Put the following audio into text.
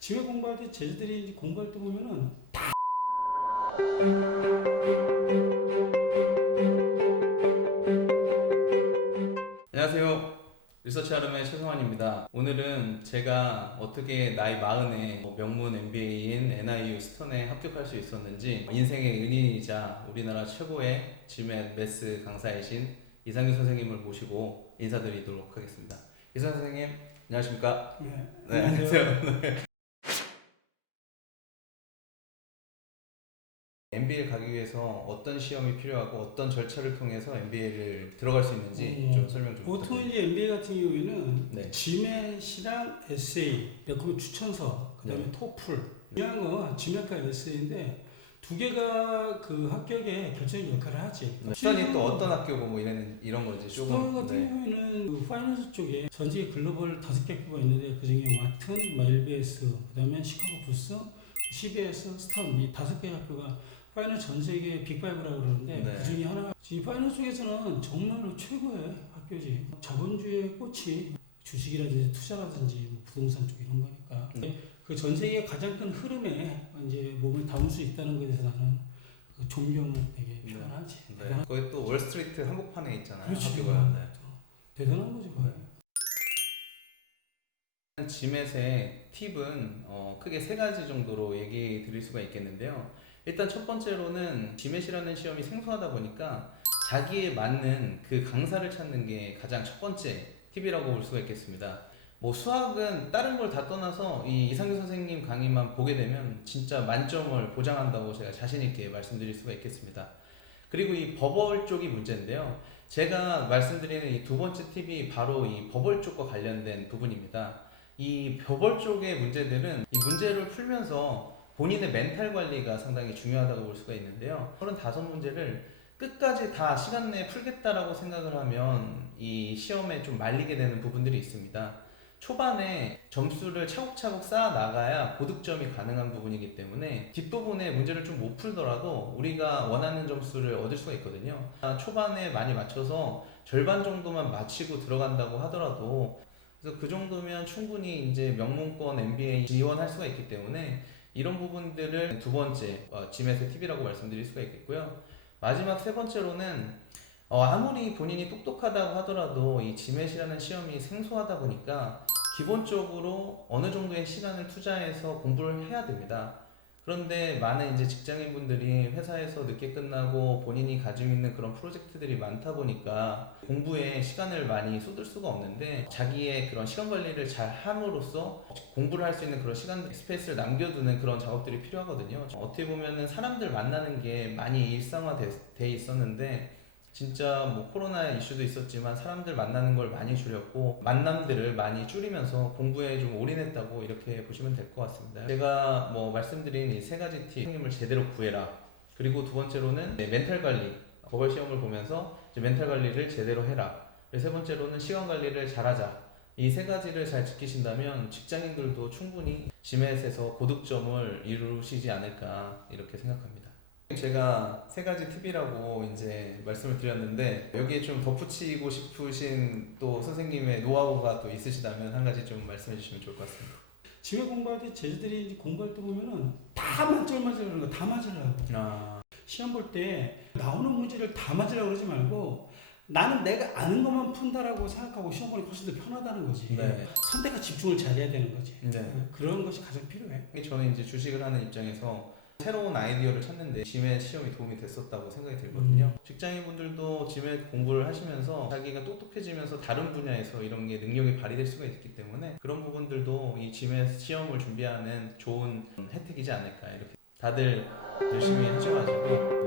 집에 공부할 때 제자들이 공부할 때 보면은 안녕하세요. 리서치 아름의 최성환입니다. 오늘은 제가 어떻게 나이 마흔에 뭐 명문 MBA인 NIU 스톤에 합격할 수 있었는지 인생의 은인이자 우리나라 최고의 지맷 매스 강사이신 이상규 선생님을 모시고 인사드리도록 하겠습니다. 이상규 선생님, 안녕하십니까? 예. 네, 안녕하세요. MBA 가기 위해서 어떤 시험이 필요하고 어떤 절차를 통해서 MBA를 들어갈 수 있는지 어, 좀 설명 좀 보통 부탁드립니다. 이제 MBA 같은 경우에는 네. 지맷이랑 에세이, 레코멘 추천서, 그다음에 네. 토플. 중요한 건 지맷과 에세이인데 두 개가 그 합격에 결정적인 역할을 하지. 네. 수단이 또 어떤 학교고 뭐 이런 이런 거지 조금 같은 네. 경우에는 그 파이낸스 쪽에 전 세계 글로벌 다섯 개 학교가 있는데 그 중에 와튼, 마일베이스, 그다음에 시카고 부스, CBS, 스턴 이 다섯 개 학교가 파이낸스 전 세계 빅파이브라고 그러는데 네. 그 중에 하나 이 파이낸스 쪽에서는 정말로 최고의 학교지. 자본주의의 꽃이 주식이라든지 투자라든지 뭐 부동산 쪽 이런 거니까 네. 그전 세계 가장 큰 흐름에 이제 몸을 담을 수 있다는 것에 대해서 나는 그 존경을 되게 네. 표현하지. 네. 거기 또 월스트리트 한복판에 있잖아요. 그렇지. 학교가. 네. 대단한 거지 거의. 지맷의 팁은 어, 크게 세 가지 정도로 얘기 드릴 수가 있겠는데요. 일단 첫 번째로는 지맷이라는 시험이 생소하다 보니까 자기에 맞는 그 강사를 찾는 게 가장 첫 번째 팁이라고 볼 수가 있겠습니다. 뭐 수학은 다른 걸 다 떠나서 이 이상규 선생님 강의만 보게 되면 진짜 만점을 보장한다고 제가 자신 있게 말씀드릴 수가 있겠습니다. 그리고 이 버벌 쪽이 문제인데요. 제가 말씀드리는 이 두 번째 팁이 바로 이 버벌 쪽과 관련된 부분입니다. 이 버벌 쪽의 문제들은 이 문제를 풀면서 본인의 멘탈 관리가 상당히 중요하다고 볼 수가 있는데요. 35문제를 끝까지 다 시간 내에 풀겠다라고 생각을 하면 이 시험에 좀 말리게 되는 부분들이 있습니다. 초반에 점수를 차곡차곡 쌓아 나가야 고득점이 가능한 부분이기 때문에 뒷부분에 문제를 좀 못 풀더라도 우리가 원하는 점수를 얻을 수가 있거든요. 아, 초반에 많이 맞춰서 절반 정도만 맞히고 들어간다고 하더라도 그래서 그 정도면 충분히 이제 명문권 MBA 지원할 수가 있기 때문에 이런 부분들을 두 번째 어, 지메스 팁이라고 말씀드릴 수가 있겠고요. 마지막 세 번째로는 어, 아무리 본인이 똑똑하다고 하더라도 이 지맷이라는 시험이 생소하다 보니까 기본적으로 어느 정도의 시간을 투자해서 공부를 해야 됩니다. 그런데 많은 이제 직장인분들이 회사에서 늦게 끝나고 본인이 가지고 있는 그런 프로젝트들이 많다 보니까 공부에 시간을 많이 쏟을 수가 없는데 자기의 그런 시간 관리를 잘 함으로써 공부를 할 수 있는 그런 시간 스페이스를 남겨두는 그런 작업들이 필요하거든요. 어떻게 보면은 사람들 만나는 게 많이 일상화돼 있었는데 진짜 뭐 코로나 이슈도 있었지만 사람들 만나는 걸 많이 줄였고 만남들을 많이 줄이면서 공부에 좀 올인했다고 이렇게 보시면 될 것 같습니다. 제가 뭐 말씀드린 이 세 가지 팁, 선생님을 제대로 구해라. 그리고 두 번째로는 네, 멘탈 관리, 버벌 시험을 보면서 멘탈 관리를 제대로 해라. 세 번째로는 시간 관리를 잘하자. 이 세 가지를 잘 지키신다면 직장인들도 충분히 지맷에서 고득점을 이루시지 않을까 이렇게 생각합니다. 제가 세 가지 팁이라고 이제 말씀을 드렸는데 여기에 좀 덧붙이고 싶으신 또 선생님의 노하우가 또 있으시다면 한 가지 좀 말씀해 주시면 좋을 것 같습니다. 집에 공부할 때 제자들이 공부할 때 보면은 다 만점 맞으라는 거다 맞으라고. 아, 시험 볼 때 나오는 문제를 다 맞으라고 그러지 말고 나는 내가 아는 것만 푼다라고 생각하고 시험 보니 훨씬 더 편하다는 거지. 네. 선택과 집중을 잘해야 되는 거지. 네. 그런 것이 가장 필요해. 저는 이제 주식을 하는 입장에서 새로운 아이디어를 찾는데 지맷 시험이 도움이 됐었다고 생각이 들거든요. 직장인분들도 지맷 공부를 하시면서 자기가 똑똑해지면서 다른 분야에서 이런 게 능력이 발휘될 수가 있기 때문에 그런 부분들도 이 지맷 시험을 준비하는 좋은 혜택이지 않을까 이렇게 다들 열심히 하셔가지고